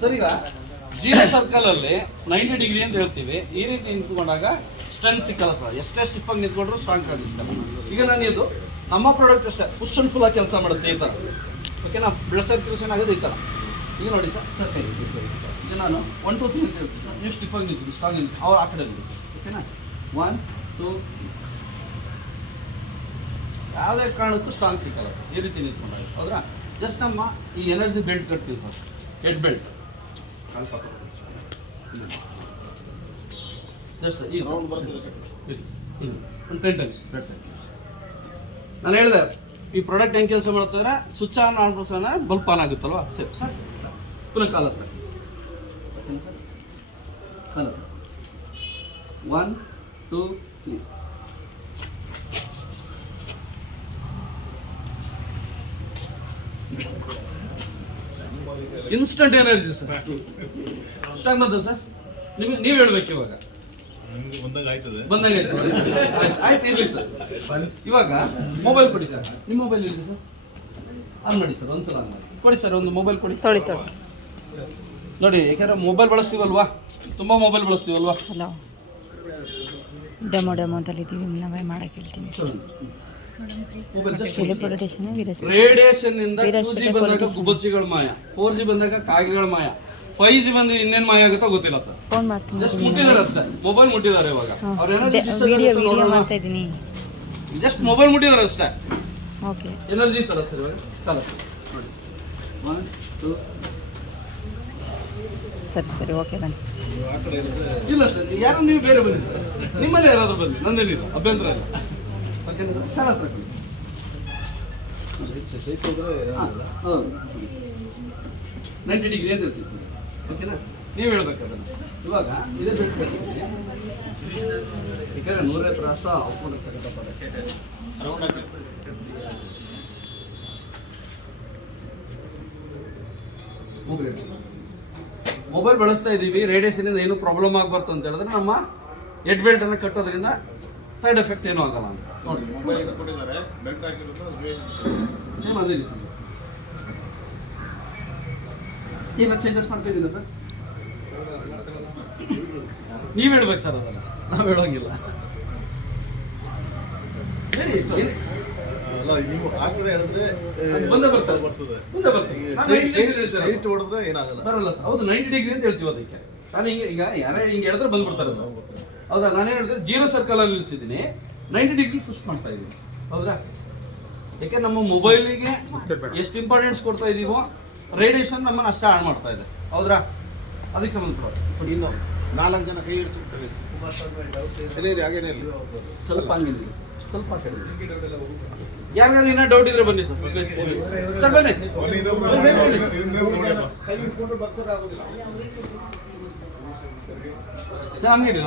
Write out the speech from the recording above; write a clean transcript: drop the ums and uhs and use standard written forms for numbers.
Sir ಈಗ zero circle ಅಲ್ಲಿ 90 degree ಅಂತ ಹೇಳ್ತೀವಿ. ಈ ರೀತಿ ನಿಂತ್ಕೊಂಡಾಗ ಸ್ಟ್ರೆಂತ್ ಸಿಕ್ಕಲ್ಲ ಸರ್. ಎಷ್ಟೇ ಸ್ಟಿಫ್ ಆಗಿ ನಿಂತ್ಕೊಂಡ್ರು ಸ್ಟ್ರಾಂಗ್ ಆಗುತ್ತೆ. ಈಗ ನಾನು ಇದು ನಮ್ಮ ಪ್ರಾಡಕ್ಟ್ ಅಷ್ಟೇ ಪುಷ್ ಅಂಡ್ ಫುಲ್ ಆಗಿ ಕೆಲಸ ಮಾಡುತ್ತೆ ಈ ಥರ. ಓಕೆನಾ? ಬ್ಲಡ್ ಸರ್ಕ್ಯುಲೇಷನ್ ಆಗೋದು ಈ ಥರ. ಈಗ ನೋಡಿ ಸರ್ ಕೈ ಈಗ ನಾನು 1 2 3 ಅಂತ ಹೇಳ್ತೀನಿ ಸರ್. ನೀವು ಸ್ಟಿಫ್ ಆಗಿ ನಿಂತಿದ್ದು ಸ್ಟ್ರಾಂಗ್ ನಿಂತು ಅವ್ರು ಆ ಕಡೆ ನಿಂತು. ಓಕೆನಾ? 1 2 ಯಾವುದೇ ಕಾರಣಕ್ಕೂ ಸ್ಟ್ರಾಂಗ್ ಸಿಕ್ಕಲ್ಲ ಸರ್ ಈ ರೀತಿ ನಿಂತ್ಕೊಂಡಾಗ. ಹೌದ್ರಾ? ಜಸ್ಟ್ ನಮ್ಮ ಈ ಎನರ್ಜಿ ಬೆಲ್ಟ್ ಕಟ್ತೀವಿ sir, head belt. Just sir ಈಗ ಒಂದು 10 ಟೈಮ್ಸ್ ಬ್ಲಡ್ ಸರ್ಕ್ಯುಲೇಷನ್. ನಾನು ಹೇಳಿದೆ ಈ ಪ್ರಾಡಕ್ಟ್ ಹೆಂಗೆ ಕೆಲಸ ಮಾಡ್ತಾರೆ, ಸ್ವಿಚ್ ಆನ್ ಮಾಡ್ಬಿಡ್ಸೋಣ ಬಲ್ಪ್ ಆನ್ ಆಗುತ್ತಲ್ವಾ? ಸರಿ ಸರ್. ಪುನಃ ಕಾಲ ಹತ್ರ ಕಾಲ 1 2 3. Instant energy sir. ಸ್ಟ್ರಾಂಗ್ ಬಂದ ಸರ್. ನೀವು ಹೇಳ್ಬೇಕು ಇವಾಗ ಬಂದಂಗೆ ಆಯ್ತು ಇರಲಿ ಸರ್. ಇವಾಗ ಮೊಬೈಲ್ ಕೊಡಿ ಸರ್. ನಿಮ್ಮ ಮೊಬೈಲ್ ಇರಲಿ ಸರ್. ಆನ್ ಮಾಡಿ ಸರ್, ಒಂದ್ಸಲ ಆನ್ ಮಾಡಿ ಕೊಡಿ ಸರ್. ಒಂದು ಮೊಬೈಲ್ ಕೊಡಿ. ನೋಡಿ, ಯಾಕಂದ್ರೆ ಮೊಬೈಲ್ ಬಳಸ್ತೀವಲ್ವಾ, ತುಂಬ ಮೊಬೈಲ್ ಬಳಸ್ತೀವಲ್ವಾ. ಡೆಮೋ ಅಂತಲ್ಲಿದ್ದೀವಿ, ನಾವೇ ಮಾಡಕ್ಕೆ ಹೇಳ್ತೀನಿ. ರೇಡಿಯೇಷನ್ ಇಂದ 2G ಬಂದಾಗ ಗುಬ್ಬಚ್ಚಿಗಳ ಮಾಯ, 4G ಬಂದಾಗ ಕಾಗೆಗಳ ಮಾಯ, 5G ಬಂದು ಇನ್ನೇನ್ ಮಾಯ ಆಗುತ್ತೋ ಗೊತ್ತಿಲ್ಲ ಸರ್. ಫೋನ್ ಮಾಡ್ತೀನಿ. ಜಸ್ಟ್ ಮುಟ್ಟಿದ್ದಾರೆ ಅಷ್ಟೇ, ಮೊಬೈಲ್ ಮುಟ್ಟಿದ್ದಾರೆ. ಇವಾಗ ಅವ್ರ ಜಸ್ಟ್ ಮೊಬೈಲ್ ಮುಟ್ಟಿದ್ದಾರೆ ಅಷ್ಟೇ. ಓಕೆ, ಎನರ್ಜಿ ತರ ಸರ್. ಇವಾಗ ಕಾಲ ನೋಡಿ 1 2. ಸರಿ ಓಕೆ ಬನ್ನಿ. ಇಲ್ಲ ಸರ್, ಯಾರು ನೀವು ಬೇರೆ ಬನ್ನಿ ಸರ್. ನಿಮ್ಮಲ್ಲಿ ಯಾರಾದ್ರೂ ಬನ್ನಿ, ನಂದೇನಿಲ್ಲ, ಅಭ್ಯಂತರ ಇಲ್ಲ. ಓಕೆನಾ ಸರ್? ಕಾಲ ಹತ್ರ ಕೊಡಿ. 90 ಡಿಗ್ರಿ ಅಂತ ಹೇಳ್ತೀವಿ ಸರ್. ಓಕೆನಾ? ನೀವು ಹೇಳ್ಬೇಕು ಅದನ್ನು. ಇವಾಗ ಇದೇ ಬಿಟ್ಟು ಯಾಕಂದ್ರೆ 100 ಹತ್ರ ಅಷ್ಟು ಮೊಬೈಲ್ ಬಳಸ್ತಾ ಇದ್ದೀವಿ, ರೇಡಿಯೇಷನ್ ಇಂದ ಏನು ಪ್ರಾಬ್ಲಮ್ ಆಗಬಾರ್ದು ಅಂತ ಹೇಳಿದ್ರೆ ನಮ್ಮ ಹೆಡ್ ಬೆಲ್ಟ್ ಅನ್ನು ಕಟ್ಟೋದ್ರಿಂದ ಸೈಡ್ ಎಫೆಕ್ಟ್ ಏನೂ ಆಗಲ್ಲ ಅಂತ ನೋಡಿ. ಸೇಮ್ ಅದೇ ರೀತಿ ಏನು ಚೇಂಜಸ್ ಮಾಡ್ತಾ ಇದ್ದೀರಾ ಸರ್? ನೀವು ಹೇಳ್ಬೇಕು ಸರ್, ಅದನ್ನು ನಾವು ಹೇಳೋಂಗಿಲ್ಲ. ಬಂದೇ ಬರ್ತದೆ. ಬರಲ್ಲ ಸರ್. ಹೌದು, 90 ಡಿಗ್ರಿ ಅಂತ ಹೇಳ್ತೀವಿ ಅದಕ್ಕೆ. ನಾನು ಈಗ ಯಾರೇ ಹಿಂಗೆ ಹೇಳಿದ್ರೆ ಬಂದ್ಬಿಡ್ತಾರೆ ಸರ್. ಹೌದಾ? ನಾನೇನು ಹೇಳಿದ್ರೆ ಜೀರೋ ಸರ್ಕಲ್ ಅಲ್ಲಿ ನಿಲ್ಸಿದ್ದೀನಿ, 90 ಡಿಗ್ರಿ ಪುಷ್ ಮಾಡ್ತಾ ಇದ್ದೀನಿ. ಹೌದಾ? ಯಾಕೆ ನಮ್ಮ ಮೊಬೈಲಿಗೆ ಎಷ್ಟು ಇಂಪಾರ್ಟೆನ್ಸ್ ಕೊಡ್ತಾ ಇದೀವೋ ರೇಡಿಯೇಷನ್ ನಮ್ಮನ್ನು ಅಷ್ಟೇ ಹಾಳು ಮಾಡ್ತಾ ಇದೆ. ಹೌದ್ರಾ? ಅದಕ್ಕೆ ಸಂಬಂಧಪಟ್ಟ 4 ಜನ ಕೈ ಹಿಡಿಸ್ಬಿಡ್ತಾರೆ. ಸ್ವಲ್ಪ ಹಂಗೇನಿಲ್ಲ ಸರ್, ಸ್ವಲ್ಪ ಯಾರ್ಯಾರು ಇನ್ನೂ ಡೌಟ್ ಇದ್ರೆ ಬನ್ನಿ ಸರ್. ಸರ್ ಬನ್ನಿ ಸರ್, ನಮಗಿರಿ